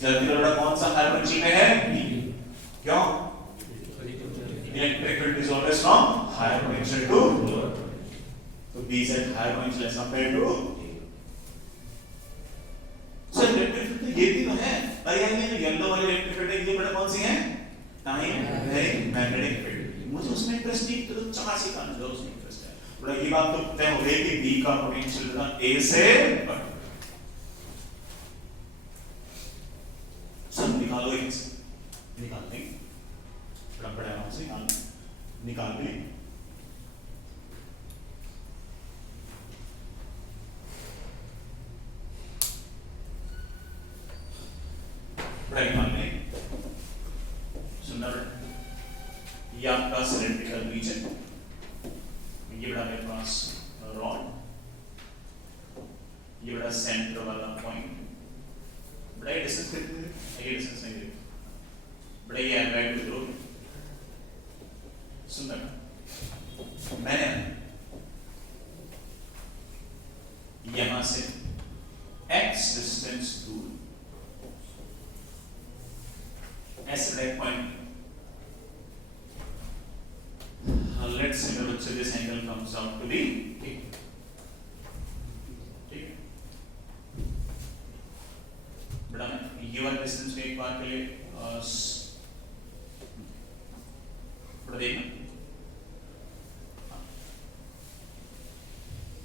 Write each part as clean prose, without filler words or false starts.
जल्दी बड़ा कौन सा हायर पोटेंशियल में है? क्यों? Electric field is always from higher potential to lower, तो B is at higher potential as compared to A. So electric field तो ये भी तो है, और ये जो येलो वाली इलेक्ट्रिक फील्ड है ये बड़ा कौन सी है? Time varying magnetic field. मुझे उसमें इंटरेस्ट नहीं, तो चार सी का जो उसमें इंटरेस्ट है। बड़ा ये बात तो तय हो गई कि B का पोटेंशियल था A से बढ़। सब निकालो एक से निकाल देंगे, बड़ा बड़ा आराम से निकाल देंगे। बड़ा निकाल देंगे, सुंदर। ये आपका सिलेंड्रिकल रीजन, ये बड़ा मेरे पास रॉड, ये बड़ा सेंटर वाला पॉइंट, बड़ा ये डिस्टेंस कितनी है? ये डिस्टेंस नहीं है, बड़ा ये एंगल टू ग्रुप। सुंदर, मैंने यहां से x डिस्टेंस दूर ऐसे ब्लैक पॉइंट, let's say मेरे बच्चे this angle comes out to be ठीक है, बड़ा मैं ये वाला डिस्टेंस में एक बार के लिए बड़ा देखना,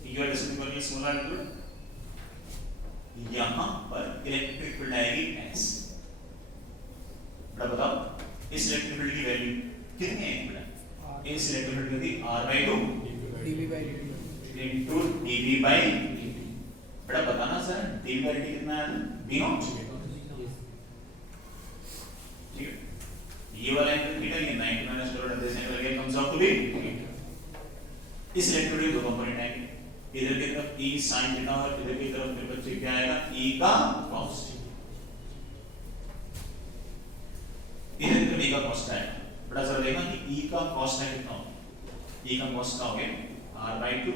ये वाला डिस्टेंस को स्मॉल एल्टीट्यूड, यहां पर इलेक्ट्रिक फील्ड आएगी S। बड़ा बताओ इस इलेक्ट्रिक फील्ड की वैल्यू कितनी है? बड़ा इस इलेक्ट्रिक फील्ड की R/2 dV/dt into dV/dt। बड़ा बताना सर dV/dt कितना है? B0। ठीक है, ये वाला एंगल थीटा, ये 90 माइनस करोड़ this angle again comes out to be. इस इलेक्ट्रिक फील्ड दो कंपोनेंट आएंगे, इधर की तरफ E sin थीटा और इधर की तरफ मेरे बच्चे क्या आएगा? E का cos। इधर की तरफ E का cos आएगा। बड़ा जरा देखना कि E का cos कितना होगा? E का cos का हो गया R/2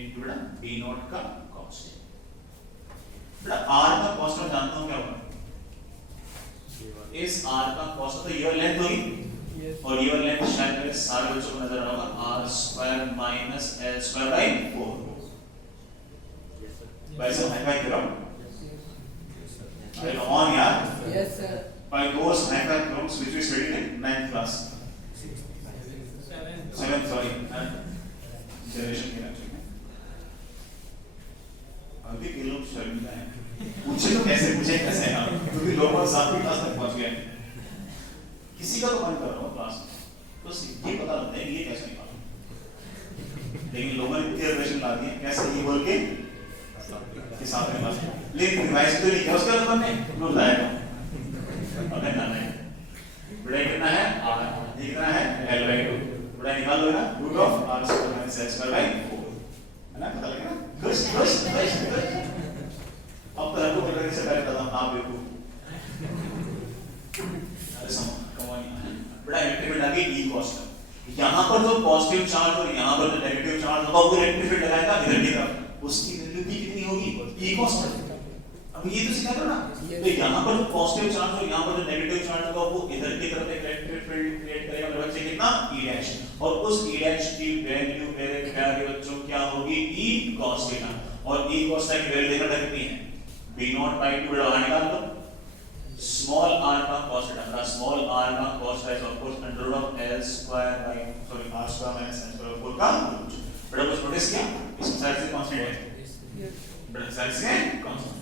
into बड़ा B0 का cos। बड़ा R का cos मैं जानता हूँ क्या होगा? इस R का cos तो ये लेंथ होगी, और ये लेंथ शायद मेरे सारे बच्चों को नजर आ रहा होगा, R² minus L²/4। वैसे हाई करो, अरे ऑन यार। Yes sir. By those high terms which we studied in 9th class, 7th sorry, generation के नाम से। अभी के लोग शर्मिंदा हैं, पूछे तो कैसे पूछे कैसे हैं, क्योंकि लोग 7वीं क्लास तक पहुंच गए। किसी का तो मन कर रहा हो क्लास में, तो ये पता लगता है कि ये कैसे निकाला, लेकिन लोगों ने इतने रिलेशन ला दिए कैसे ये बोल के साथ में बात, लेकिन रिवाइज तो नहीं किया उसका मतलब नहीं नो लाएगा। अगर ना है बड़ा कितना है R, ये कितना है L/2, बड़ा निकाल लो ना root of R² minus L²/4 है ना, पता लगेगा। खुश अब तो आपको पता कैसे पहले पता आप देखो, अरे समझ कमानी बड़ा इलेक्ट्रिक फील्ड आ गई E cos। यहाँ पर जो पॉजिटिव चार्ज और यहाँ पर जो नेगेटिव चार्ज होगा वो इलेक्ट्रिक फील्ड लगाएगा इधर की तरफ, उसकी वैल्यू भी कितनी होगी? E cos। अब ये तो सिखा दो ना, तो यहाँ पर जो पॉजिटिव चार्ज और यहाँ पर जो नेगेटिव चार्ज होगा वो इधर की तरफ एक इलेक्ट्रिक फील्ड क्रिएट करेगा मेरे बच्चे कितना? E', और उस E' की वैल्यू मेरे प्यारे बच्चों क्या होगी? E cos theta. और E cos की वैल्यू देखना कितनी है? B0/2 बड़ा निकाल दो, स्मॉल r का cos थीटा, स्मॉल r का cos है of course under root of R² minus L²/4 का रूट। बड़ा कुछ नोटिस किया इसकी साइड से कांस्टेंट है, बड़ा साइड से कांस्टेंट।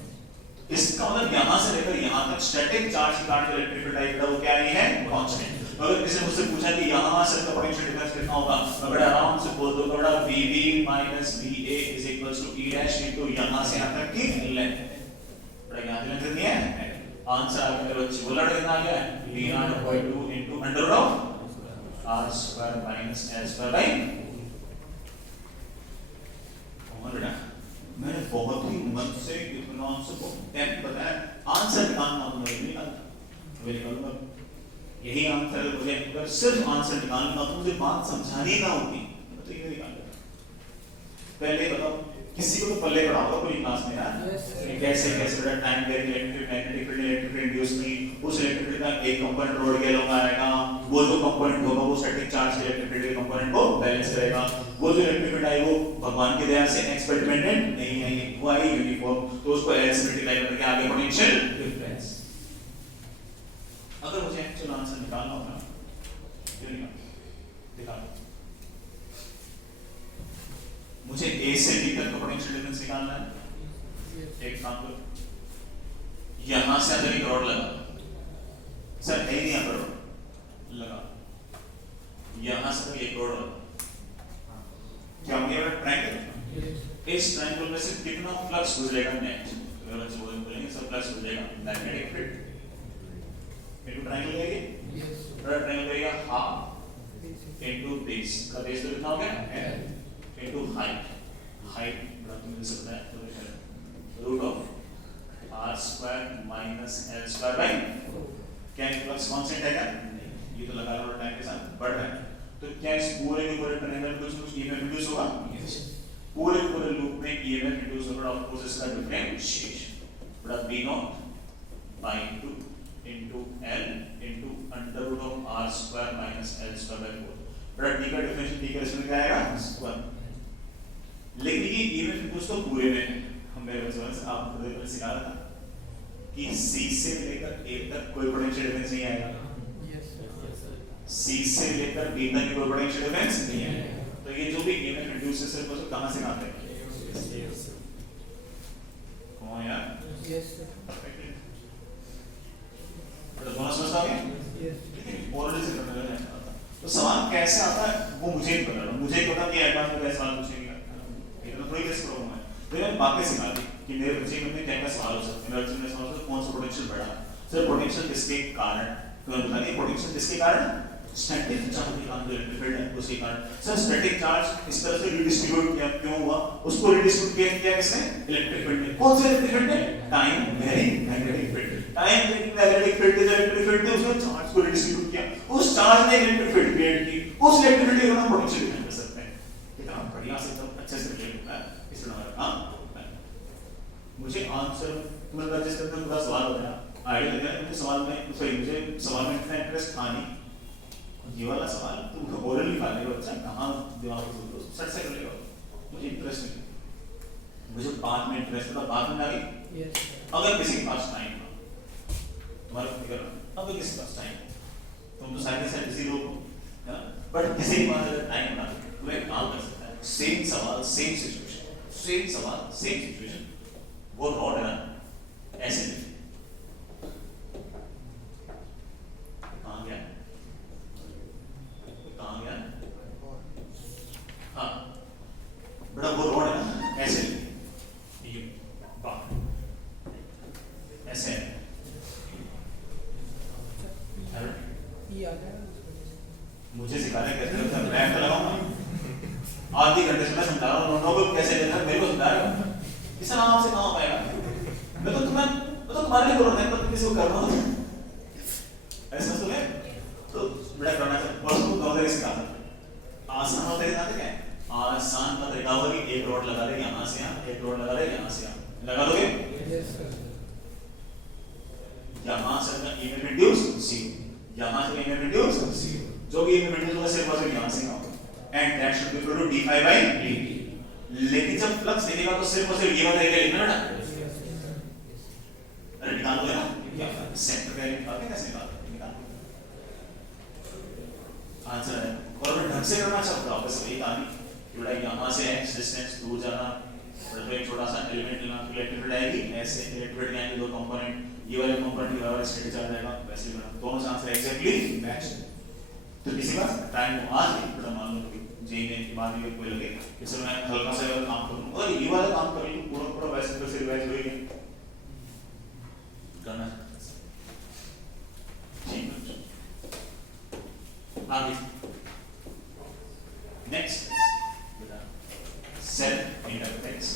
इसका मतलब यहां से लेकर यहां तक स्टैटिक चार्ज के कारण जो इलेक्ट्रिक फील्ड टाइप का वो क्या नहीं है? कांस्टेंट। अगर किसी ने मुझसे पूछा कि यहां से इसका पोटेंशियल डिफरेंस कितना होगा, मैं बड़ा आराम से बोल दूंगा बड़ा VB minus VA is equals to E' into यहां से यहां तक की लेंथ। बड़ा यहां की लेंथ कितनी है? आंसर आ गया मेरे बच्चे, बोला कितना आ गया? B0/2 into under root of R² minus L²/4। कौन बेटा मैंने बहुत ही मन से इत्मीनान से बहुत बताया, आंसर निकालना तो मैं निकालूंगा, यही आंसर मुझे अगर सिर्फ आंसर निकालना तो मुझे बात समझानी ना होती तो ये निकाल पहले बताओ किसी को तो पल्ले पढ़ाओ कोई क्लास में यार, कैसे कैसे time variable electric magnetic field electric field induce की, उस इलेक्ट्रिक फील्ड का एक कंपोनेंट रोड के अलोंग आएगा, वो जो कंपोनेंट होगा वो स्टैटिक चार्ज के इलेक्ट्रिक फील्ड के कंपोनेंट को बैलेंस करेगा। वो जो इलेक्ट्रिक फील्ड आई वो भगवान की दया से एक्स पर डिपेंडेंट नहीं है, वो आई यूनिफॉर्म, तो उसको एल से मल्टीप्लाई करके आगे पोटेंशियल डिफरेंस। अगर मुझे एक्चुअल आंसर निकालना होगा क्यों निकाल दिखा दो, मुझे ए से बी तक का पोटेंशियल डिफरेंस निकालना है। एक काम करो, यहां से अंदर एक रॉड लगा, सर है नहीं यहां पर लगा, यहां से एक रॉड लगा, क्या हो गया ट्रायंगल? इस ट्रायंगल में से कितना फ्लक्स गुजरेगा नेट? अगर बच्चे बोलेंगे सब फ्लक्स गुजरेगा मैग्नेटिक फील्ड इनटू ट्रायंगल लेंगे, यस बड़ा ट्रायंगल करेगा हाफ इनटू बेस का बेस तो कितना हो गया l इनटू हाइट, हाइट बड़ा तुम मिल सकता है तो root of r square minus l square by 4। क्या ये फ्लक्स कांस्टेंट है क्या? ये तो लगा लो टाइम के साथ बढ़ रहा है, तो क्या इस पूरे के पूरे ट्रायंगल कुछ कुछ ईएमएफ इंड्यूस होगा? यस, पूरे पूरे लूप में ईएमएफ इंड्यूस होगा। ऑफ कोर्स इसका डिफरेंशिएशन बड़ा b naught by 2 into l into under root of r square minus l square by 4, बड़ा d का डिफरेंशियल d का इसमें क्या आएगा स्क्वायर। लेकिन ये ईएमएफ इंड्यूस तो पूरे में है, हम मेरे बच्चों से आपको पहले सिखा रहा था कि c से लेकर a तक कोई पोटेंशियल डिफरेंस नहीं आएगा, C से लेकर B तक कोई पोटेंशियल डिफरेंस नहीं है। तो ये जो भी ईएमएफ इंड्यूस है सिर्फ उसको कहां से आते हैं? कौन यार? Yes sir, perfect. तो दोनों समझ आ गए? यस। लेकिन ओरली से करना है तो सवाल कैसे आता है वो मुझे नहीं पता, मुझे पता कि एडवांस में कैसे सवाल पूछेंगे, इतना थोड़ी कैसे प्रॉब्लम है। तो मैंने बातें सिखा दी कि मेरे बच्चे में क्या क्या सवाल हो सकते हैं, मेरे बच्चे में सवाल हो सकता है कौन सा पोटेंशियल बढ़ा, सर पोटेंशियल किसके कारण, तो मैंने बता दिया पोटेंशियल किसके कारण, स्टैटिक चार्ज के कारण, जो इलेक्ट्रिक फील्ड है उसके कारण। सर स्टैटिक चार्ज इस तरह से रिडिस्ट्रीब्यूट किया क्यों हुआ, उसको रिडिस्ट्रीब्यूट किया किसने? इलेक्ट्रिक फील्ड ने। कौन से इलेक्ट्रिक फील्ड ने? Time varying magnetic field. Time varying magnetic field के जो इलेक्ट्रिक फील्ड ने उसने चार्ज को रिडिस्ट्रीब्यूट किया, उस चार्ज ने इलेक्ट्रिक फील्ड क्रिएट की, उस इलेक्ट्रिक फील्ड को हम पोटेंशियल डिफाइन कर सकते हैं। कितना बढ़िया से एकदम अच्छे से क्लियर होता है, इसलिए हमारा काम होता है। मुझे आंसर तुम्हें रजिस्टर करते हैं, पूरा सवाल हो गया आइडिया लग रहा है मुझे सवाल में, सॉरी मुझे सवाल में इतना इंटरेस्ट था नहीं, ये वाला सवाल तुम ओरल निकाल लेगा बच्चा कहां दिमाग में सोचो सट से कर लेगा, मुझे इंटरेस्ट नहीं, मुझे बाद में इंटरेस्ट था, बाद में आ गई। यस, अगर किसी के पास टाइम हो, तुम्हारे को फिक्र हो, अगर किसी के पास टाइम हो, तुम तो साइड से बिजी लोग हो, है ना, बट किसी के पास अगर टाइम हो ना तो एक काम कर सकता है, सेम सवाल सेम सिचुएशन, सेम सवाल सेम सिचुएशन, वो रॉड है ना ऐसे बड़ा वो रोड है ना ऐसे ये ऐसे मुझे सिखा रहे कैसे लगता है, मैं लगाऊंगा आधे घंटे से मैं समझा रहा हूँ लोगों को कैसे लेना, मेरे को समझा रहे हो इस नाम से कहाँ पाएगा, मैं तो तुम्हारे लिए बोल रहा हूँ, किसी को करना हो ऐसा तो है, तो बड़ा करना चाहिए। और तुम दोनों सिखा सकते आसान होता है, क्या है आसान का तरीका होगा कि एक रॉड लगा दे यहाँ से यहाँ, एक रॉड लगा दे यहाँ से यहाँ, लगा दोगे? Yes sir. यहाँ से का ईएमएफ इंड्यूस जीरो, यहाँ से ईएमएफ इंड्यूस जीरो, जो भी ईएमएफ इंड्यूस होगा सिर्फ और सिर्फ यहाँ से यहाँ, and that should be equal to d phi by dt। लेकिन जब फ्लक्स निकलेगा तो सिर्फ और सिर्फ ये वाला एरिया लिखना ना, अरे निकाल दो ना, क्या सेंटर का एरिया निकालते कैसे निकालते, निकाल आंसर है। और मैं ढंग से करना चाहता हूँ बस वही कहानी, थोड़ा यहाँ से x डिस्टेंस दूर जाना, तो एक छोटा सा एलिमेंट लेना, तो इलेक्ट्रिक फील्ड आएगी ऐसे, इलेक्ट्रिक फील्ड आएंगे दो कंपोनेंट, ये वाले कंपोनेंट ये वाला स्टेट चार्ज आएगा, वैसे ही बना दोनों से आंसर एग्जैक्टली मैच। तो किसी का टाइम आज नहीं बड़ा मान लो कि जेई में के बाद ये कोई लगे कि सर मैं हल्का सा वाला काम करूं और ये वाला काम कर लूं, पूरा पूरा वैसे से रिवाइज हो गया करना ठीक है। आगे नेक्स्ट सेल्फ इंटरफेरेंस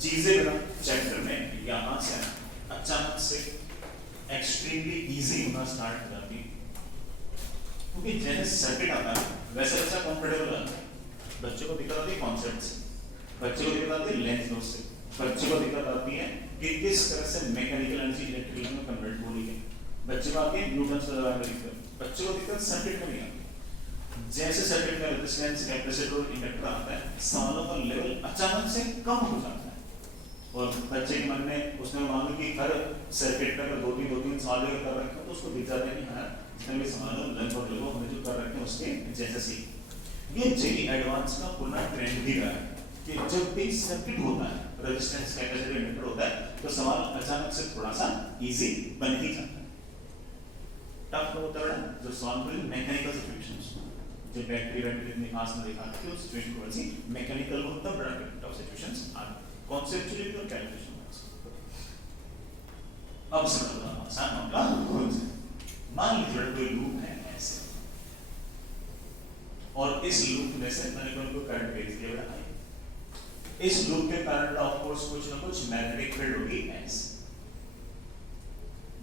चीजें बना चैप्टर में यहां से अचानक से एक्सट्रीमली इजी होना स्टार्ट कर दी, क्योंकि जैसे सर्किट आता है वैसे बच्चा कंफर्टेबल रहता है, बच्चे को दिक्कत आती है कॉन्सेप्ट से, बच्चे को दिक्कत आती है लेंस से, बच्चे को दिक्कत आती है कि किस तरह से मैकेनिकल एनर्जी इलेक्ट्रिकल में बच्चे को आके न्यूटन से लगा दिक्कत, बच्चे को दिक्कत सर्किट में नहीं आती। जैसे सर्किट का रेजिस्टेंस, कैपेसिटर और इंडक्टर आता है, सवालों का लेवल अचानक से कम हो जाता है और बच्चे के मन में उसने मान लो कि हर सर्किट का दो तीन सवाल कर रखे हो तो उसको दिख जाता है कि हाँ जितने भी सवाल लगभग लोगों हमने जो कर रखे हैं उसके जैसे सी। ये जेई एडवांस का पुनः ट्रेंड भी रहा है कि जब भी सर्किट होता है, रेजिस्टेंस, कैपेसिटर, इंडक्टर होता है तो सवाल अचानक से थोड़ा सा इजी बन ही जाता है। टफ होता है जो सॉल्व करें मैकेनिकल सिचुएशंस, जो बैटरी इतनी खास नहीं दिखा कि उस सिचुएशन को ऐसी मैकेनिकल होता है, बड़ा टफ सिचुएशंस आते कॉन्सेप्चुअली और कैलकुलेशन। अब समझना आसान मामला हो जाए। मान लीजिए कोई लूप है ऐसे और इस लूप में से मैंने को करंट भेज दिया बड़ा हाई, इस लूप के कारण ऑफ कोर्स कुछ ना कुछ मैग्नेटिक फील्ड होगी ऐसे,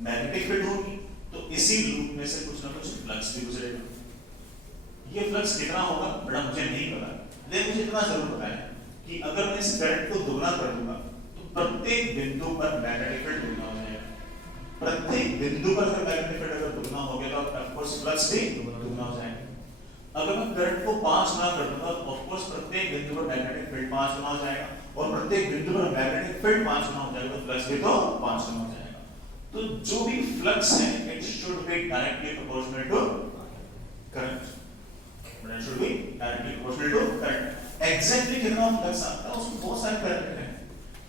मैग्नेटिक फील्ड होगी तो इसी लूप में से कुछ ना कुछ फ्लक्स भी गुजरेगा। ये फ्लक्स कितना होगा बड़ा मुझे नहीं पता, लेकिन मुझे इतना जरूर पता है कि अगर मैं इस करंट को दोगुना कर दूंगा तो प्रत्येक बिंदु पर मैग्नेटिक फील्ड दोगुना हो जाएगा। प्रत्येक बिंदु पर अगर मैग्नेटिक फील्ड अगर दोगुना हो गया तो ऑफ कोर्स फ्लक्स भी दोगुना हो जाएगा। अगर मैं करंट को 5 गुना कर दूंगा तो ऑफ कोर्स प्रत्येक बिंदु पर मैग्नेटिक फील्ड 5 गुना हो जाएगा और प्रत्येक बिंदु पर मैग्नेटिक फील्ड 5 गुना हो जाएगा तो फ्लक्स भी तो 5 गुना हो जाएगा। तो जो भी फ्लक्स है it should be directly proportional to current, it should be directly proportional to current. Exactly कितना फ्लक्स आता है उसमें बहुत सारे पैरामीटर हैं,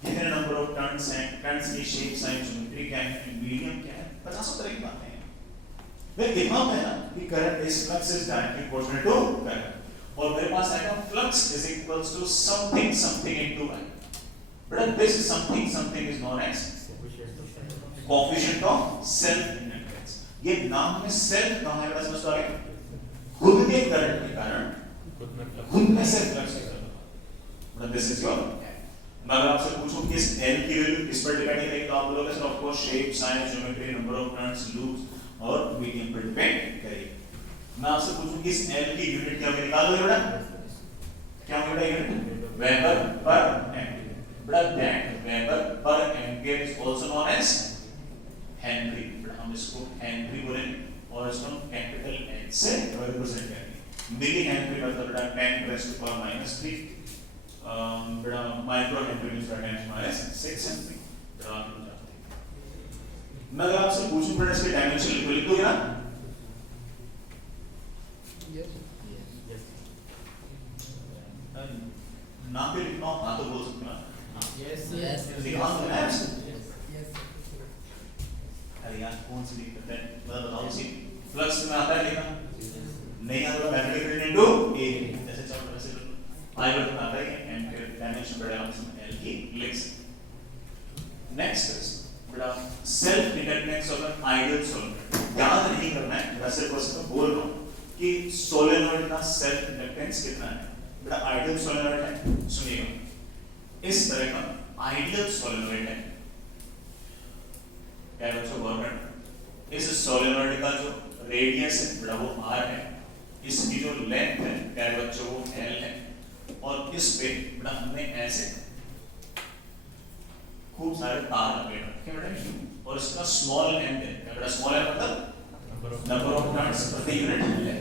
कितने नंबर ऑफ टर्न्स हैं, टर्न्स की शेप, साइज, ज्योमेट्री क्या है, मीडियम क्या है, 50 तरह की बातें हैं। लेकिन इतना है ना कि current is flux is directly proportional to current और मेरे पास आएगा flux is equals to something something into I, but this something something is known as coefficient of self inductance. ये नाम में सेल्फ कहां है बड़ा समझ आ गया, खुद के करंट के कारण खुद में से फ्लक्स निकलता है। This is your. मैं अगर आपसे पूछूं कि इस L की वैल्यू किस पर डिपेंड करेगी तो आप बोलोगे sir of course shape, size, geometry, number of turns, loops और मीडियम पर डिपेंड करेगी। मैं आपसे पूछूं कि इस L की यूनिट क्या होगी, निकाल दोगे बेटा, क्या होगी बेटा यूनिट, वेबर पर एम्पीयर। बेटा that weber per ampere is also known as henry. बेटा हम इसको हेनरी बोलेंगे और इसको कैपिटल H से रिप्रेजेंट करेंगे। मिली हेनरी मतलब बेटा 10⁻⁻³ बेटा माइक्रो हेनरी मींस 10⁻⁶ हेनरी। बेटा आप लोग जानते हैं। मैं अगर आपसे पूछूं बेटा इसके डायमेंशन लिख दोगे ना, यस ना पे लिखना हो हाँ तो बोल सकते हो, यस लिखा हो ना यस। अरे यार कौन सी दिक्कत है बताओ, सी फ्लक्स में आता है लिखना नहीं आता, मैग्नेटिक फील्ड इनटू A ऐसे चल रहा है, ऐसे आई वर्ड में आता है एंड फिर डायमेंशन बड़ा हम L की लिख सकते। नेक्स्ट इज बड़ा self inductance of an ideal solenoid. याद नहीं करना है, मैं सिर्फ उसको बोल रहा हूं कि सॉलिनॉइड का सेल्फ इंडक्टेंस कितना है। बड़ा आइडियल सॉलिनॉइड है, सुनिएगा इस तरह का आइडियल सॉलिनॉइड है, क्या बच्चों गौर करना, इस सॉलिनॉइड का जो रेडियस है बड़ा वो r है, इसकी जो लेंथ है प्यारे बच्चों वो L है और इस पे बड़ा हमने ऐसे खूब सारे तार लगे रखे बेटा और इसका स्मॉल एंड है, बड़ा स्मॉल एंड मतलब नंबर ऑफ टर्न्स प्रति यूनिट है।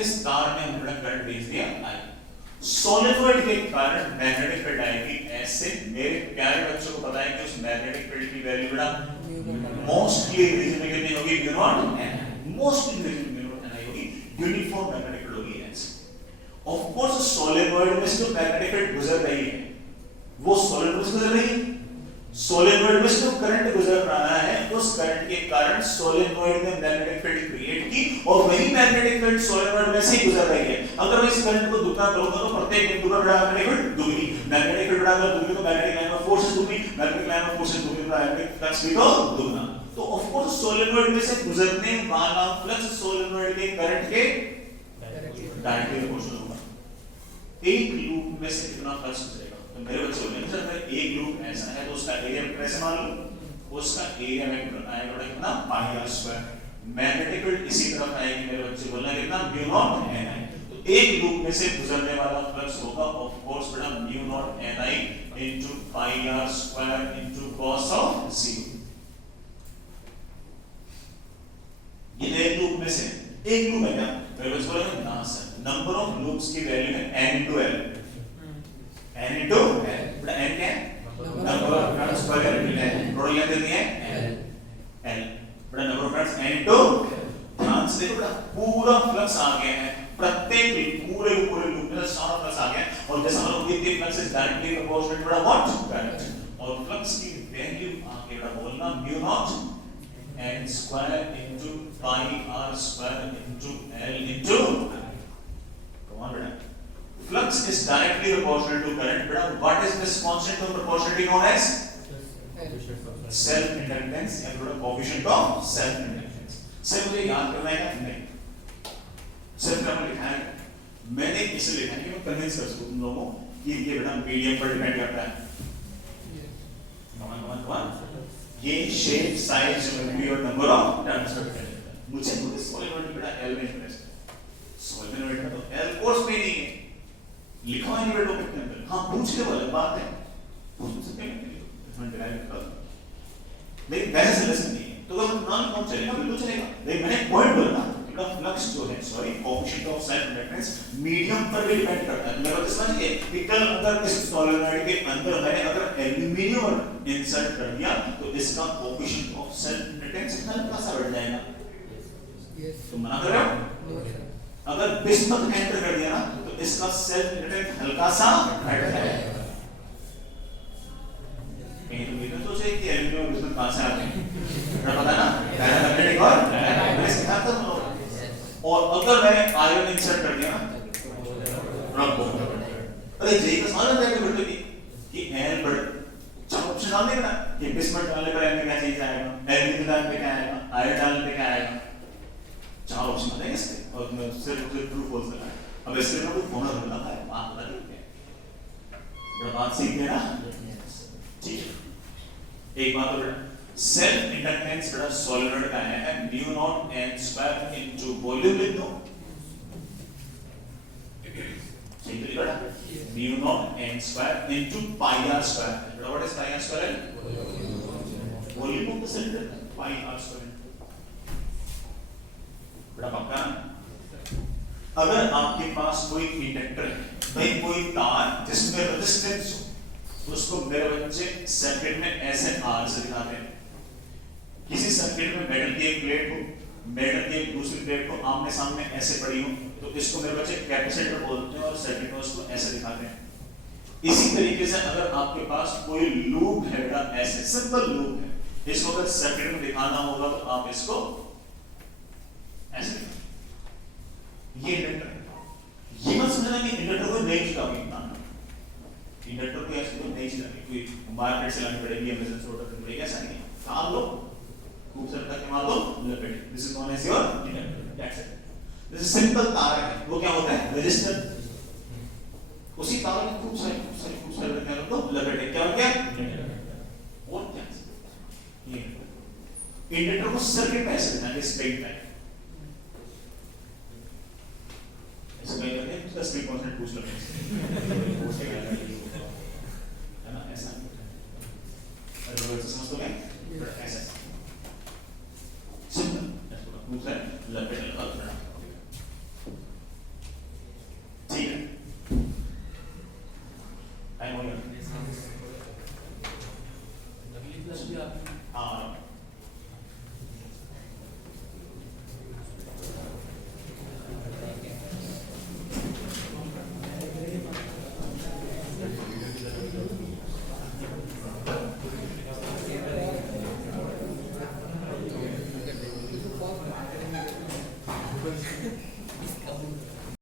इस तार में हमने बड़ा करंट भेज दिया I। सॉलिनॉइड के कारण मैग्नेटिक फील्ड आएगी ऐसे। मेरे प्यारे बच्चों को पता है कि उस मैग्नेटिक फील्ड की वैल्यू बड़ा मोस्टली रीजन में कितनी होगी, mu naught n, mostly region में म्यू नॉट n होगी, यूनिफॉर्म मैग्नेटिक फील्ड होगी ऐसे। ऑफ कोर्स सॉलिनॉइड में से जो मैग्नेटिक फील्ड गुजर रही है वो सॉलिनॉइड से गुजर रही है, सोलेनोइड में जो करंट गुजर रहा है उस करंट के कारण सोलेनोइड ने मैग्नेटिक फील्ड क्रिएट की और वही मैग्नेटिक फील्ड सोलेनोइड में से ही गुजर रही है। अगर मैं इस करंट को दुगना करूंगा तो प्रत्येक बिंदु पर मैग्नेटिक फील्ड दुगनी, मैग्नेटिक फील्ड अगर दुगनी तो मैग्नेटिक लाइन ऑफ फोर्स दुगनी, मैग्नेटिक लाइन ऑफ फोर्स दुगनी तो मैग्नेटिक फ्लक्स भी तो दुगना। तो ऑफ कोर्स सोलेनोइड में से गुजरने वाला फ्लक्स सोलेनोइड के करंट के डायरेक्टली प्रोपोर्शनल होगा। एक लूप में से कितना फ्लक्स गुजरेगा, तो मेरे बच्चों ने सर एक लूप ऐसा है तो उसका एरिया वेक्टर ऐसे मान लो, उसका एरिया वेक्टर आएगा कितना πr²। मैग्नेटिक फील्ड इसी तरफ आएगी मेरे बच्चे, बोलना कितना म्यू नॉट ni। तो एक लूप में से गुजरने वाला फ्लक्स होगा ऑफ कोर्स बेटा mu naught ni into πr² into cos of 0। में से एक लूप है क्या? मेरे को बोलेगा ना सर, नंबर ऑफ लूप्स की वैल्यू है n into l, n into l, बड़ा n क्या है? Number of turns per total length कितनी है? l, बड़ा number of turns n into ध्यान से देखो, बड़ा पूरा फ्लक्स आ गया है, प्रत्येक पूरे लूप में सारा फ्लक्स आ गया है, और जैसा हम लोग कहते हैं flux is directly proportional to बड़ा व्हाट? करंट, और फ्लक्स की वैल्यू आके बड़ा बोलना mu naught n square into pi r square into l into, come on beta, flux is directly proportional to current, beta. What is this constant of proportionality known as? Self inductance या बड़ा coefficient of self inductance. Sir मुझे याद करना है कि नहीं, सिर्फ मैंने लिखा है, मैंने इसे लिखा है कि मैं कन्विंस कर सकूं तुम लोगों कि ये बड़ा मीडियम पर डिपेंड करता है। come on ये शेप साइज ज्योमेट्री और number of turns per depend करता है। मुझे सॉलिनॉइड बड़ा एल में इंटरेस्ट है, सॉलिनॉइड में तो एल कोर्स में नहीं है, लिखा है नहीं बेटा टॉपिक के अंदर, हाँ पूछ ले वाला बात है, पूछ सकते हैं मैं ड्राइव कर, लेकिन वैसे से लेसन नहीं है, तो अगर नॉन कौन चलेगा बिल्कुल चलेगा, लेकिन मैंने पॉइंट बोला ना कि फ्लक्स जो है sorry coefficient of self inductance medium पर भी डिपेंड करता है। मेरे को समझिए कि कल अगर इस सॉलिनॉइड के अंदर मैंने अगर एल्यूमिनियम इंसर्ट कर दिया तो इसका कोएफिशिएंट ऑफ सेल्फ इंडक्टेंस हल्का सा बढ़ जाएगा, तो मना कर रहे हो? अगर बिस्मथ एंटर कर दिया ना तो इसका सेल्फ इंडक्टेंस हल्का सा घट जाएगा। कहीं तो ये तो सोचे कि एल्यूमिनियम और बिस्मथ कहां से आते हैं, पता ना, डायनामैग्नेटिक और मैंने सिखाया था तुम लोगों, और अगर मैंने आयरन इंसर्ट कर दिया ना रखो, अरे जेई का सवाल है कि बेटे कि एल बढ़ चार ऑप्शन डाल देना कि बिस्मथ डालने पर एल में क्या चीज आएगा, एल्यूमिनियम डालने पे क्या आएगा, आयरन डालने पे क्या आएगा, चार ऑप्शन आएंगे इसके, और मैं सिर्फ ट्रू फॉल्स लगाया। अब इसके में कोई होना बनता है, बात बता दी बड़ा बात सीख लेना, ठीक है। एक बात और सेल्फ इंडक्टेंस बड़ा सॉलिनॉइड का है mu naught n square into volume लिख दो, ठीक है बड़ा, mu naught n square into pi r square, बड़ा what is pi r square? Volume of the cylinder, pi r square, बड़ा पक्का। अगर आपके पास कोई इंडक्टर है, भाई कोई तार जिसमें रेजिस्टेंस हो, उसको मेरे बच्चे सर्किट में ऐसे R से दिखाते हैं। किसी सर्किट में मेटल की एक प्लेट हो, मेटल की एक दूसरी प्लेट को आमने सामने ऐसे पड़ी हो, तो इसको मेरे बच्चे कैपेसिटर बोलते हैं, और सर्किट में उसको ऐसे दिखाते हैं। इसी तरीके से अगर आपके पास कोई लूप है, ऐसे सिंपल लूप है, इसको अगर सर्किट में दिखाना होगा तो आप इसको ऐसे दिखाते। ये इंडक्टर है, ये मत समझना कि इंडक्टर को नई चीज का इंडक्टर को ऐसे कोई नई चीज नहीं, कोई मार्केट से लानी पड़ेगी, एमएसएन से ऑर्डर करनी पड़ेगी, ऐसा नहीं है। काम लो खूब सारा तक मार दो, लपेट, this is known as your inductor, that's it. This simple तार है, वो क्या होता है? रेजिस्टर, उसी तार में खूब सारे रखने रख दो, लपेटे, क्या हो गया? और क्या ये इंडक्टर को सर्किट में ऐसे दिखाएंगे, स्ट्रेट लाइन ऐसे कहीं करते हैं, उसका स्पीड कांस्टेंट पूछ लो